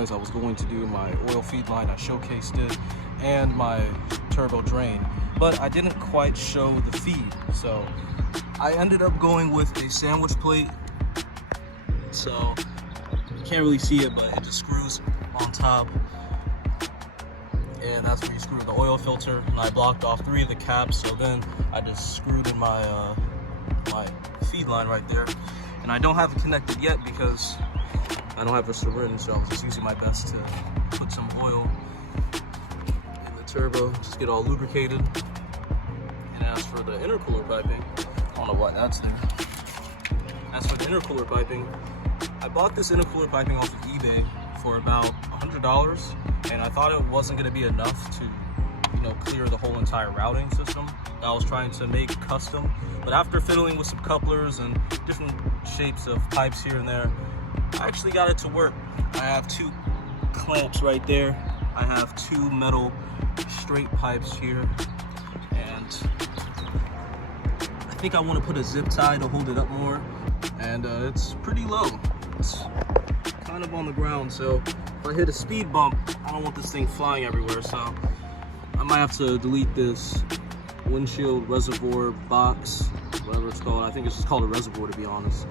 guys I was going to do my oil feed line. I showcased it and my turbo drain, but I didn't quite show the feed. So I ended up going with a sandwich plate. So you can't really see it, but it just screws on top. And that's where you screw the oil filter. And I blocked off 3 of the caps, so then I just screwed in my my feed line right there. And I don't have it connected yet because I don't have a syringe, so I'm just using my best to put some oil in the turbo, just get all lubricated. And as for the intercooler piping, I don't know why that's there. As for the intercooler piping, I bought this intercooler piping off of eBay for about $100, and I thought it wasn't going to be enough to, you know, clear the whole entire routing system that I was trying to make custom. But after fiddling with some couplers and different shapes of pipes here and there, I actually got it to work. I have 2 clamps right there. I have 2 metal straight pipes here, and I think I want to put a zip tie to hold it up more. And it's pretty low. It's kind of on the ground, so if I hit a speed bump, I don't want this thing flying everywhere. So I might have to delete this windshield reservoir box, whatever it's called. I think it's just called a reservoir, to be honest.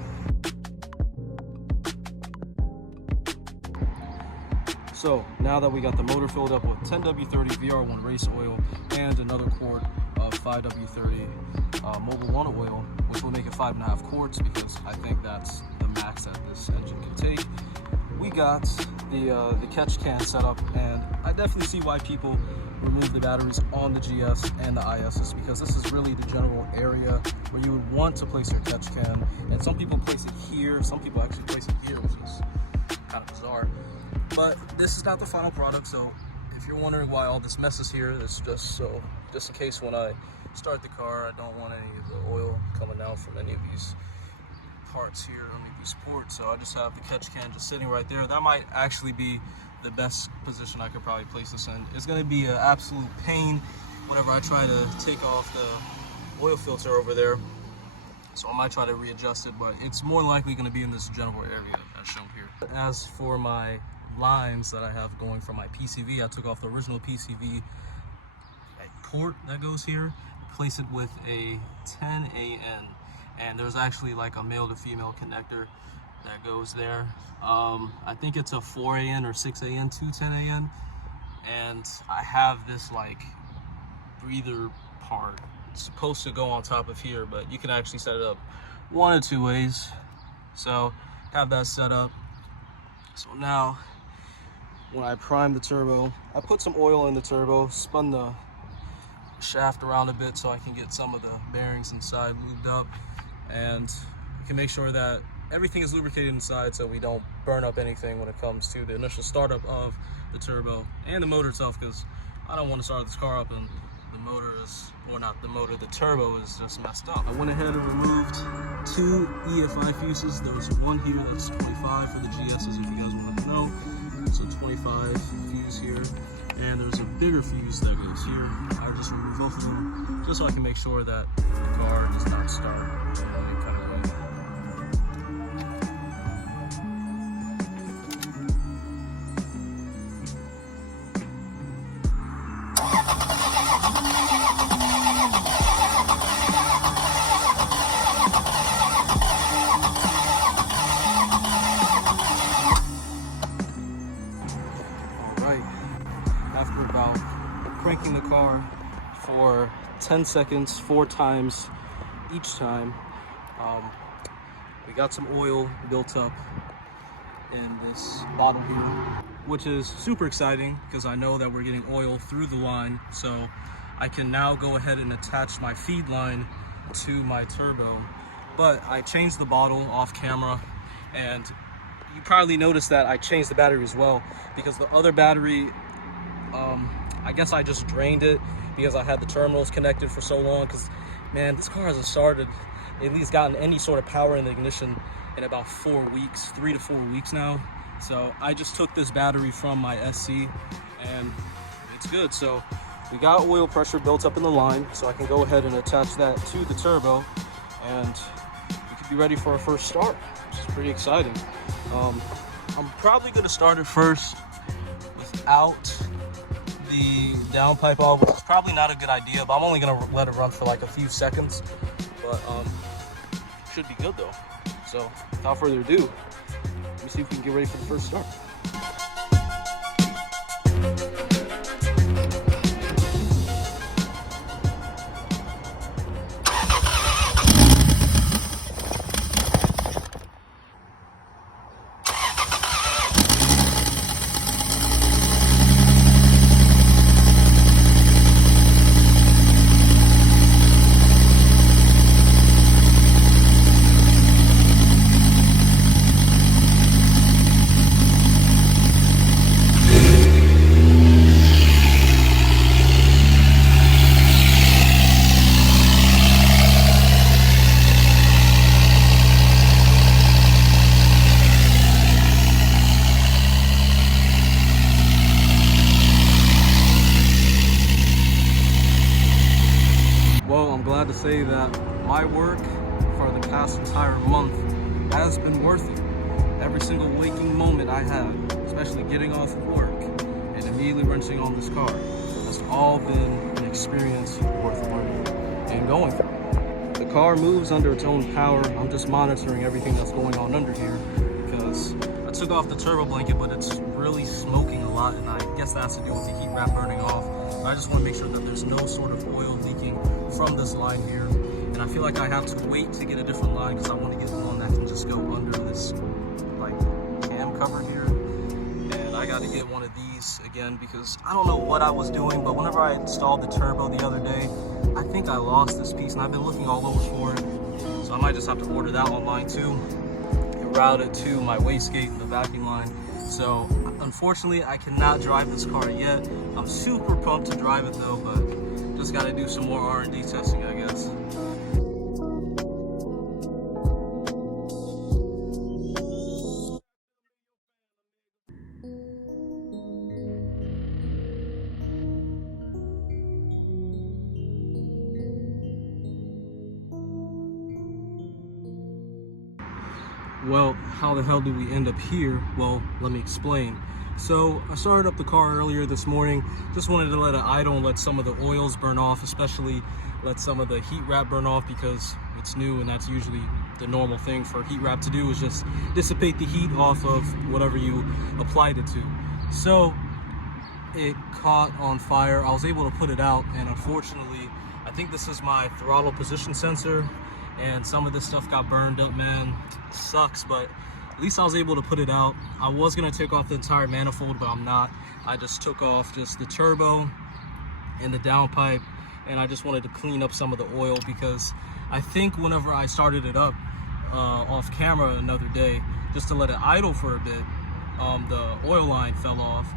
So now that we got the motor filled up with 10W30 VR1 race oil and another quart of 5W30 Mobile One oil, which will make it 5.5 quarts because I think that's the max that this engine can take. We got the catch can set up, and I definitely see why people remove the batteries on the GS and the ISs, because this is really the general area where you would want to place your catch can. And some people place it here, some people actually place it here, which is kind of bizarre. But this is not the final product, so if you're wondering why all this mess is here, it's just in case when I start the car, I don't want any of the oil coming out from any of these parts here underneath these ports. So I just have the catch can just sitting right there. That might actually be the best position I could probably place this in. It's going to be an absolute pain whenever I try to take off the oil filter over there, so I might try to readjust it, but it's more likely going to be in this general area as shown here. As for my lines that I have going from my PCV, I took off the original PCV port that goes here, place it with a 10AN, and there's actually like a male to female connector that goes there. I think it's a 4AN or 6AN to 10AN, and I have this like breather part. It's supposed to go on top of here, but you can actually set it up 1 of 2 ways. So have that set up. So now when I prime the turbo, I put some oil in the turbo, spun the shaft around a bit so I can get some of the bearings inside lubed up, and you can make sure that everything is lubricated inside so we don't burn up anything when it comes to the initial startup of the turbo and the motor itself, because I don't want to start this car up and the motor is, or not the motor, the turbo is just messed up. I went ahead and removed 2 EFI fuses. There's one here that's 25 for the GSs, if you guys want to know. So 25 fuse here, and there's a bigger fuse that goes here. I just remove both of them just so I can make sure that the car does not start in any kind of way. After about cranking the car for 10 seconds, 4 times each time, we got some oil built up in this bottle here, which is super exciting because I know that we're getting oil through the line. So I can now go ahead and attach my feed line to my turbo. But I changed the bottle off camera, and you probably noticed that I changed the battery as well, because the other battery, I guess I just drained it because I had the terminals connected for so long. Because man, this car hasn't started, at least gotten any sort of power in the ignition in about 4 weeks, 3 to 4 weeks now. So I just took this battery from my SC and it's good. So we got oil pressure built up in the line, so I can go ahead and attach that to the turbo, and we could be ready for our first start, which is pretty exciting. I'm probably gonna start it first without the downpipe off, which is probably not a good idea, but I'm only gonna let it run for like a few seconds. But should be good though. So without further ado, let me see if we can get ready for the first start. Well, I'm glad to say that my work for the past entire month has been worth it. Every single waking moment I had, especially getting off of work and immediately wrenching on this car, has all been an experience worth learning and going through. The car moves under its own power. I'm just monitoring everything that's going on under here because I took off the turbo blanket, but it's really smoking a lot, and I guess that has to do with the heat wrap burning off. I just want to make sure that there's no sort of oil leaking from this line here, and I feel like I have to wait to get a different line because I want to get one that can just go under this like cam cover here, and I got to get one of these again because I don't know what I was doing, but whenever I installed the turbo the other day, I think I lost this piece, and I've been looking all over for it, so I might just have to order that online too and route it to my wastegate and the vacuum line. So unfortunately I cannot drive this car yet. I'm super pumped to drive it though, but just got to do some more R&D testing, I guess. Well, how the hell do we end up here? Well, let me explain. So I started up the car earlier this morning. Just wanted to let it idle and let some of the oils burn off, especially let some of the heat wrap burn off because it's new, and that's usually the normal thing for heat wrap to do, is just dissipate the heat off of whatever you applied it to. So it caught on fire. I was able to put it out, and unfortunately, I think this is my throttle position sensor, and some of this stuff got burned up, man. It sucks, but at least I was able to put it out. I was gonna take off the entire manifold, but I'm not. I just took off just the turbo and the downpipe, and I just wanted to clean up some of the oil because I think whenever I started it up off camera another day, just to let it idle for a bit, the oil line fell off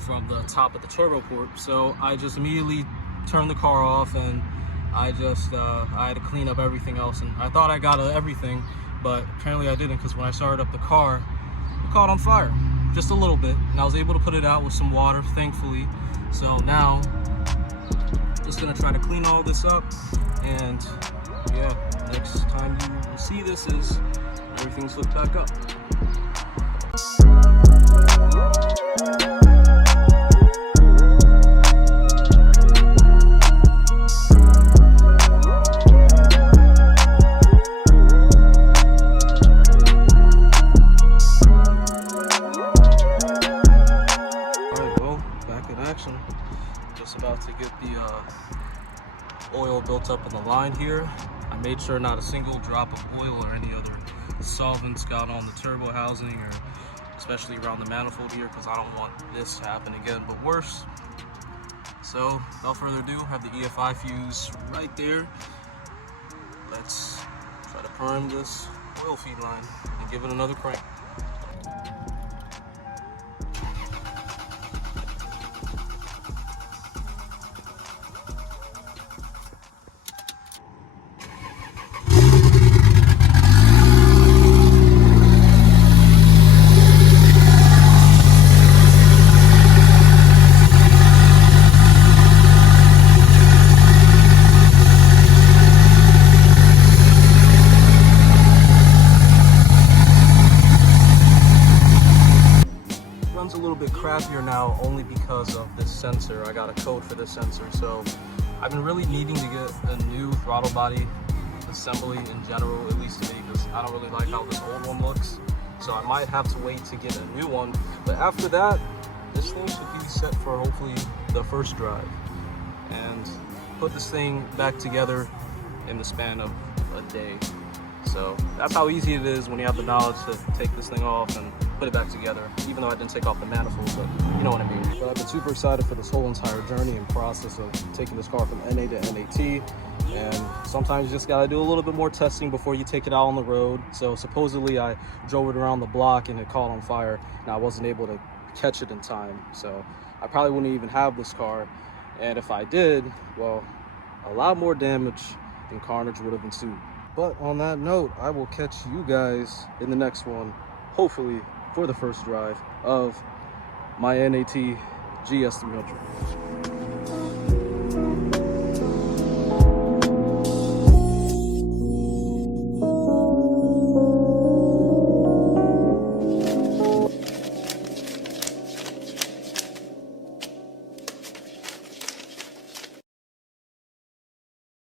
from the top of the turbo port. So I just immediately turned the car off, and I had to clean up everything else, and I thought I got everything, but apparently I didn't, because when I started up the car, it caught on fire just a little bit, and I was able to put it out with some water, thankfully. So now just gonna try to clean all this up, and yeah, next time you see this is everything's hooked back up. Just about to get the oil built up in the line here. I made sure not a single drop of oil or any other solvents got on the turbo housing, or especially around the manifold here, because I don't want this to happen again, but worse. So without further ado, have the EFI fuse right there. Let's try to prime this oil feed line and give it another crank. code for this sensor. So I've been really needing to get a new throttle body assembly in general, at least to me, because I don't really like how this old one looks. So I might have to wait to get a new one. But after that, this thing should be set for hopefully the first drive. And put this thing back together in the span of a day. So that's how easy it is when you have the knowledge to take this thing off and put it back together, even though I didn't take off the manifold, but you know what I mean. But I've been super excited for this whole entire journey and process of taking this car from NA to NAT. And sometimes you just gotta do a little bit more testing before you take it out on the road. So supposedly I drove it around the block and it caught on fire, and I wasn't able to catch it in time. So I probably wouldn't even have this car. And if I did, well, a lot more damage and carnage would have ensued. But on that note, I will catch you guys in the next one, hopefully for the first drive of my NAT GS300.